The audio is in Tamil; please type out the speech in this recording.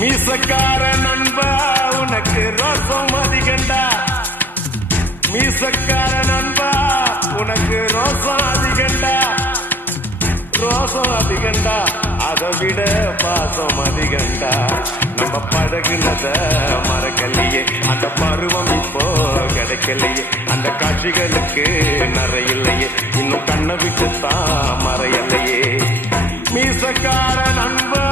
மீசக்கார நண்பா உனக்கு ரோசம் அதிகண்டா. மீசக்கார நண்பா உனக்கு ரோசம் அதிகண்டா. ரோசம் அதிகண்டா அதை விட பாசம் அதிகண்டா. நம்ம பழகுனத மறக்கலையே, அந்த பருவம் இப்போ கிடைக்கலையே. அந்த காட்சிகளுக்கு நிறையில்லையே, இன்னும் கண்ணை விட்டு தான் மறையலையே. மீசக்கார நண்பா